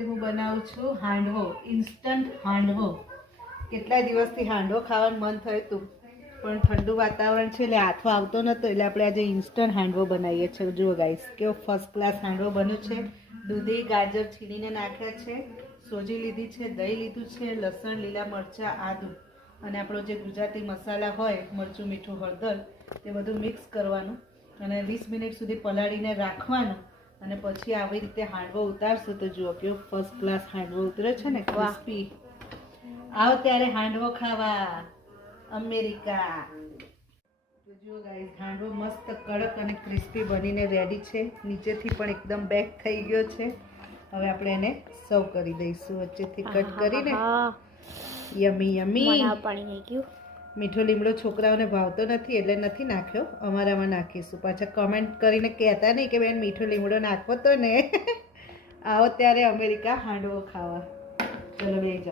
હું બનાવું છું હાંડવો, ઇન્સ્ટન્ટ હાંડવો. કેટલા દિવસથી હાંડવો ખાવાનું મન થયું હતું, પણ ઠંડુ વાતાવરણ છે એટલે હાથો આવતો નહોતો, એટલે આપણે આજે ઇન્સ્ટન્ટ હાંડવો બનાવીએ છીએ. જુઓ ગાઈસ, કેવો ફર્સ્ટ ક્લાસ હાંડવો બન્યો છે. દૂધી ગાજર છીણીને નાખ્યા છે, સોજી લીધી છે, દહીં લીધું છે, લસણ, લીલા મરચાં, આદુ અને આપણો જે ગુજરાતી મસાલા હોય મરચું, મીઠું, હળદર, તે બધું મિક્સ કરવાનું અને 20 મિનિટ સુધી પલાળીને રાખવાનું. અને પછી આવી રીતે હાંડવો ઉતારશું તો જુઓ કેવો ફર્સ્ટ ક્લાસ હાંડવો ઉતર્યો છે ને, ક્રિસ્પી. આવો ત્યારે હાંડવો ખાવા અમેરિકા. તો જુઓ ગાઈસ, હાંડવો મસ્ત કડક અને ક્રિસ્પી બનીને રેડી છે. નીચેથી પણ એકદમ બેક થઈ ગયો છે. હવે આપણે એને સર્વ કરી દઈશું, વચ્ચેથી કટ કરીને. યમી યમી. મીઠો લીમડો છોકરાઓને ભાવતો નથી એટલે નથી નાખ્યો, અમારામાં નાખીશું. પાછા કમેન્ટ કરીને કહેતા નહીં કે બેન મીઠો લીમડો નાખવો તો ને. આવો ત્યારે અમેરિકા હાંડવો ખાવા. ચલો લઈ જાઓ.